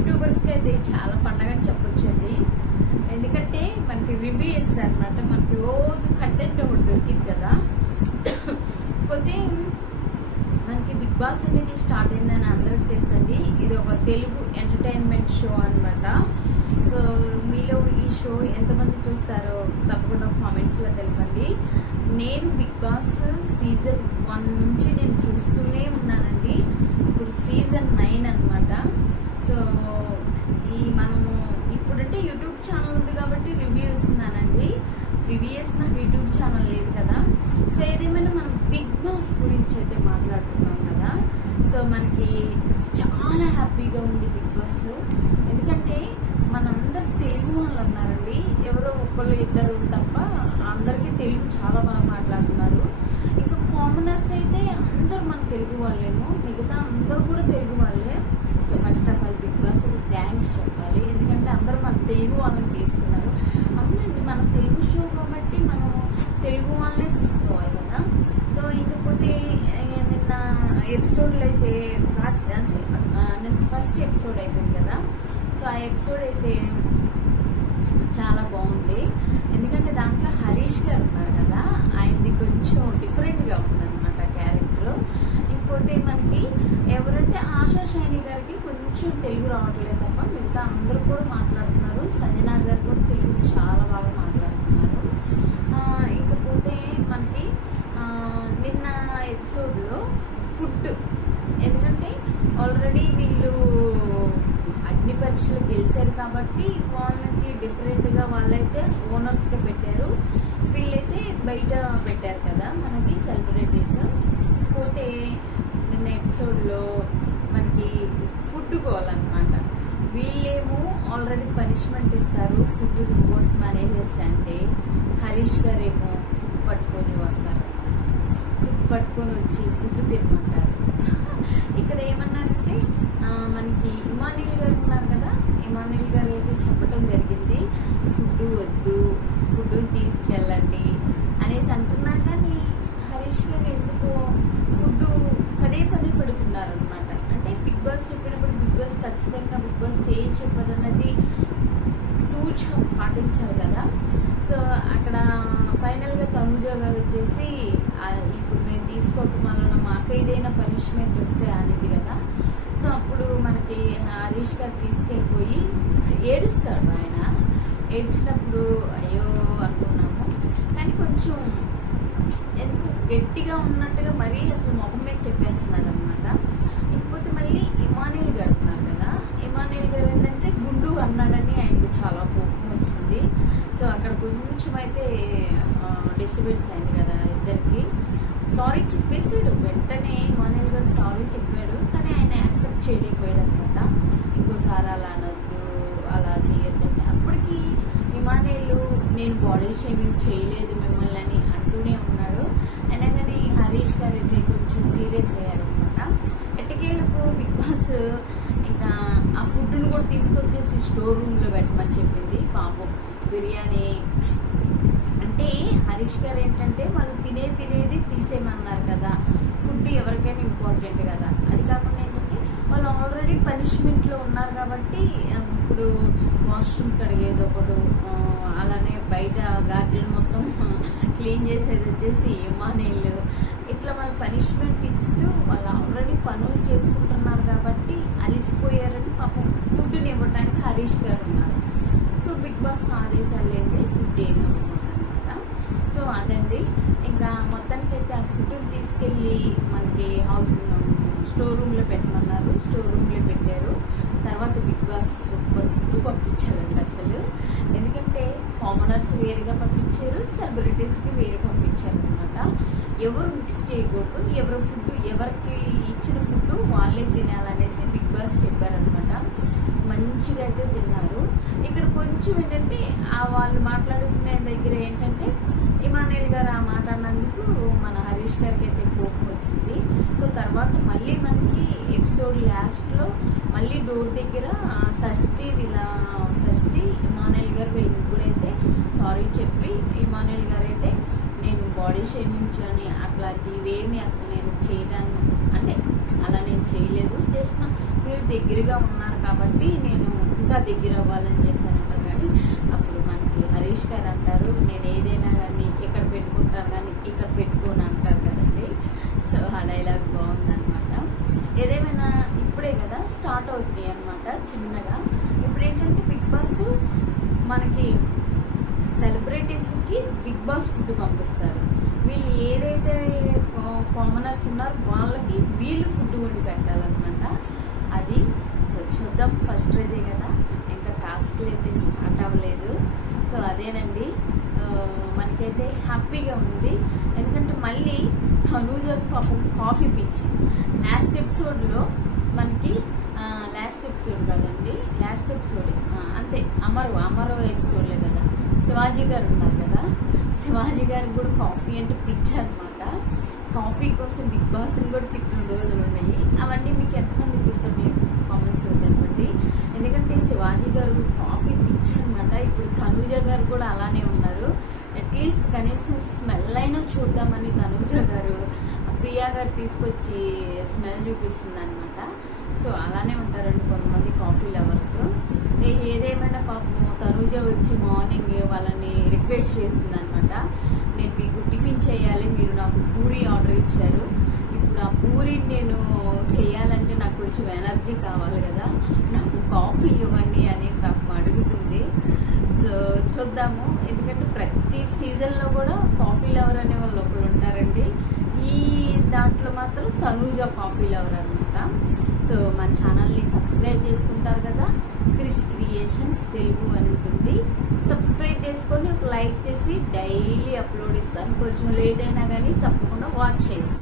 యూట్యూబర్స్కి అయితే చాలా పండగ అని చెప్పొచ్చండి. ఎందుకంటే మనకి రివ్యూ ఇస్తారు అనమాట మనకి రోజు కంటెంట్ ఒకటి దొరికింది కదా. పోతే మనకి బిగ్ బాస్ అనేది స్టార్ట్ అయిందని అందరికి తెలుసండి. ఇది ఒక తెలుగు ఎంటర్టైన్మెంట్ షో అనమాట సో మీలో ఈ షో ఎంతమంది చూస్తారో తప్పకుండా కామెంట్స్లో తెలపండి. నేను బిగ్ బాస్ సీజన్ వన్ నుంచి నేను చూస్తూనే ఉన్నానండి ఇప్పుడు సీజన్ నైన్ అన్నమాట సో ఈ మనము ఇప్పుడంటే యూట్యూబ్ ఛానల్ ఉంది కాబట్టి రివ్యూ ఇస్తున్నానండి రివ్యూస్ నాకు యూట్యూబ్ ఛానల్ లేదు కదా సో ఏదేమైనా మనం బిగ్ బాస్ గురించి అయితే మాట్లాడుతున్నాం కదా సో మనకి చాలా హ్యాపీగా ఉంది బిగ్ బాస్. ఎందుకంటే మనందరు తెలుగు వాళ్ళు ఉన్నారండి ఎవరో ఒక్కళ్ళు ఇద్దరు తప్ప అందరికీ తెలుగు చాలా బాగా మాట్లాడుతున్నారు. ఇంకా కామనర్స్ అయితే అందరు మన తెలుగు వాళ్ళేమో మిగతా అందరూ కూడా తెలుగు వాళ్ళే. So first of all Bigg Boss thanks చెప్పాలి. ఎందుకంటే అందరూ మన తెలుగు వాళ్ళని తీసుకున్నారు. అవునండి మన తెలుగు షో కాబట్టి మనం తెలుగు వాళ్ళనే తీసుకోవాలి కదా. సో ఇకపోతే ఎపిసోడ్లో అయితే ఫస్ట్ ఎపిసోడ్ అయిపోయింది కదా. సో ఆ ఎపిసోడ్ అయితే చాలా బాగుంది. ఎందుకంటే దాంట్లో హరీష్ గారు ఉన్నారు కదా ఆయనది కొంచెం డిఫరెంట్గా ఉందన్నమాట క్యారెక్టర్ ఇంకోతే మనకి ఎవరంటే ఆశా షైని గారికి కొంచెం తెలుగు రావట్లేదు తప్ప మిగతా అందరూ కూడా మాట్లాడుతున్నారు. సంజనా గారు కూడా తెలుగు చాలా బాగా మాట్లాడుతున్నారు. ఇకపోతే మనకి నిన్న ఎపిసోడ్లో ఫుడ్. ఎందుకంటే ఆల్రెడీ వీళ్ళు అగ్ని పరీక్షలు గెలిచారు కాబట్టి వాళ్ళకి డిఫరెంట్గా వాళ్ళైతే ఓనర్స్గా పెట్టారు. వీళ్ళైతే బయట పెట్టారు కదా మనకి సెలబ్రిటీస్. పోతే నిన్న ఎపిసోడ్లో మనకి ఫుడ్ కోవాలన్నమాట. వీళ్ళేమో ఆల్రెడీ పనిష్మెంట్ ఇస్తారు. ఫుడ్ కోసం అనేసి అంటే హరీష్ గారేమో ఫుడ్ పట్టుకొని వస్తారు. పట్టుకొని వచ్చి ఫుడ్ తినమంటారు. ఇక్కడ ఏమన్నారంటే మనకి ఇమానుయల్ గారు ఉన్నారు కదా ఇమానుయల్ గారు అయితే చెప్పడం జరిగింది ఫుడ్ వద్దు ఫుడ్ తీసుకెళ్ళండి అనేసి అంటున్నా కానీ హరీష్ గారు ఎందుకో ఫుడ్ పదే పదే పెడుతున్నారు అనమాట అంటే బిగ్ బాస్ చెప్పినప్పుడు బిగ్ బాస్ ఖచ్చితంగా బిగ్ బాస్ ఏం చెప్పారు అన్నది తూచ పాటించారు కదా. సో అక్కడ ఫైనల్గా తనుజ గారు వచ్చేసి ఆ, ఇప్పుడు మేము తీసుకోవటం వలన మాకు ఏదైనా పనిష్మెంట్ వస్తే అనేది కదా. సో అప్పుడు మనకి హరీష్ గారు తీసుకెళ్ళిపోయి ఏడుస్తాడు ఆయన. ఏడ్చినప్పుడు అయ్యో అనుకున్నాము. కానీ కొంచెం ఎందుకు గట్టిగా ఉన్నట్టుగా మరీ అసలు మొహం మీద చెప్పేస్తున్నారు అనమాట ఇకపోతే మళ్ళీ ఇమానుయల్ గారు ఉన్నారు కదా. ఇమానుయల్ గారు ఏంటంటే గుండు అన్నాడని ఆయనకి చాలా కోపం వచ్చింది. సో అక్కడ కొంచెం అయితే డిస్టర్బెన్స్ అయింది కదా ఇద్దరికి. సారీ చెప్పేసాడు వెంటనే మనల్ గారు సారీ చెప్పాడు. కానీ ఆయన యాక్సెప్ట్ చేయలేకపోయాడు అనమాట ఇంకోసారి అలా అనొద్దు అలా చేయొద్దండి అప్పటికి ఇమానుయల్ నేను బాడీ షేవింగ్ చేయలేదు మిమ్మల్ని అని అంటూనే ఉన్నాడు. అయినా కానీ హరీష్ గారు అయితే కొంచెం సీరియస్ అయ్యారు అనమాట ఎట్టకేలకు బిగ్ బాస్ ఇంకా ఆ ఫుడ్ను కూడా తీసుకొచ్చేసి స్టోర్ రూమ్లో పెట్టమని చెప్పింది. పాపం బిర్యానీ అంటే హరీష్ గారు ఏంటంటే వాళ్ళు తినే తినేది తీసేయమన్నారు కదా. ఫుడ్ ఎవరికైనా ఇంపార్టెంట్ కదా. అది కాకుండా ఏంటంటే వాళ్ళు ఆల్రెడీ పనిష్మెంట్లో ఉన్నారు కాబట్టి ఇప్పుడు వాష్రూమ్ కడిగేది ఒకడు అలానే బయట గార్డెన్ మొత్తం క్లీన్ చేసేది వచ్చేసి ఎమానేళ్ళు ఇట్లా వాళ్ళు పనిష్మెంట్ ఇస్తూ వాళ్ళు ఆల్రెడీ పనులు చేసుకుంటున్నారు కాబట్టి అలిసిపోయారని పాపం ఫుడ్ని ఇవ్వడానికి హరీష్ గారు ఉన్నారు సో బిగ్ బాస్ ఆదేశాలు ఏంటి ఫుడ్ ఏమన్నమాట ఉంది. ఇంకా మొత్తానికి అయితే ఆ ఫుడ్ తీసుకెళ్ళి మనకి హౌస్ స్టోర్ రూమ్లో పెట్టమన్నారు. స్టోర్ రూమ్లో పెట్టారు. తర్వాత బిగ్ బాస్ సూపర్ ఫుడ్ పంపించారండి అసలు. ఎందుకంటే కామనర్స్ వేరుగా పంపించారు సెలబ్రిటీస్కి వేరు పంపించారు అనమాట ఎవరు మిక్స్ చేయకూడదు ఎవరు ఫుడ్ ఎవరికి ఇచ్చిన ఫుడ్ వాళ్ళే తినాలనేసి బిగ్ బాస్ చెప్పారనమాట మంచిగా అయితే తిన్నారు. కొంచెం ఏంటంటే ఆ వాళ్ళు మాట్లాడుకునే దగ్గర ఏంటంటే ఇమానుయల్ గారు ఆ మాట అన్నందుకు మన హరీష్ గారికి అయితే కోపం వచ్చింది. సో తర్వాత మళ్ళీ మనకి ఎపిసోడ్ లాస్ట్లో మళ్ళీ డోర్ దగ్గర షష్ఠి ఇలా షష్ఠి ఇమానుయల్ గారు వీళ్ళ ముగ్గురైతే సారీ చెప్పి ఇమానుయల్ గారు అయితే నేను బాడీ షేమింగ్ అట్లాంటివేమి ఏమి అసలు నేను చేయడాను అంటే అలా నేను చేయలేదు. జస్ట్ మీరు దగ్గరగా ఉన్నారు కాబట్టి నేను ఇంకా దగ్గర అవ్వాలని చేశాను. అప్పుడు మనకి హరీష్ గారు అంటారు నేను ఏదైనా కానీ ఇక్కడ పెట్టుకుంటాను కానీ ఇక్కడ పెట్టుకోను అంటారు కదండి. సో ఆ డైలాగ్ బాగుందనమాట ఏదేమైనా ఇప్పుడే కదా స్టార్ట్ అవుతున్నాయి అనమాట చిన్నగా. ఇప్పుడు ఏంటంటే బిగ్ బాస్ మనకి సెలబ్రిటీస్కి బిగ్ బాస్ ఫుడ్ పంపిస్తారు. వీళ్ళు ఏదైతే కామనర్స్ ఉన్నారో వాళ్ళకి వీళ్ళు ఫుడ్ వండి పెట్టాలన్నమాట. అది సో చూద్దాం ఫస్ట్ ఇదే కదా. టాస్క్లు అయితే స్టార్ట్ అవ్వలేదు సో అదేనండి. మనకైతే హ్యాపీగా ఉంది. ఎందుకంటే మళ్ళీ తనూజకు పాపం కాఫీ పిచ్చి. లాస్ట్ ఎపిసోడ్లో మనకి లాస్ట్ ఎపిసోడ్ కదండి? Last episode. అంతే. అమరు అమరు ఎపిసోడ్లే కదా. శివాజీ గారు ఉన్నారు కదా? శివాజీ గారికి కూడా కాఫీ అంటే పిచ్చి అనమాట కాఫీ కోసం బిగ్ బాస్ని కూడా తిట్టిన రోజులు ఉన్నాయి. అవన్నీ మీకు ఎంతమంది గుర్తున్నాయి కామెంట్స్ తెలపండి ఎందుకంటే శివాజీ గారు కాఫీ పిచ్చి అనమాట ఇప్పుడు తనూజ గారు కూడా అలానే ఉన్నారు. అట్లీస్ట్ కనీసం స్మెల్ అయినా చూద్దామని తనూజ గారు ప్రియా గారు తీసుకొచ్చి స్మెల్ చూపిస్తుంది అనమాట సో అలానే ఉంటారండి కొంతమంది కాఫీ లవర్స్ ఏదేమైనా పాపం తనూజ వచ్చి మార్నింగ్ వాళ్ళని రిక్వెస్ట్ చేస్తుంది అనమాట నేను మీకు టిఫిన్ చేయాలి మీరు నాకు పూరి ఆర్డర్ ఇచ్చారు. ఇప్పుడు ఆ పూరిని నేను చేయాలంటే నాకు కొంచెం ఎనర్జీ కావాలి కదా. నాకు కాఫీ ఇవ్వండి అని పాపం అడుగుతుంది. సో చూద్దాము. ఎందుకంటే ప్రతి సీజన్లో కూడా కాఫీ లవర్ అనే వాళ్ళు ఒకరు ఉంటారండి. ఈ దాంట్లో మాత్రం తనూజ కాఫీ లవర్ అనమాట సో మన ఛానల్ని సబ్స్క్రైబ్ చేసుకుంటారు కదా. క్రిష్ క్రియేషన్స్ తెలుగు అని ఉంటుంది. సబ్స్క్రైబ్ చేసుకొని ఒక లైక్ చేసి డైలీ అప్లోడ్ ఇస్తాను. కొంచెం లేట్ అయినా కానీ తప్పకుండా వాచ్ చేయండి.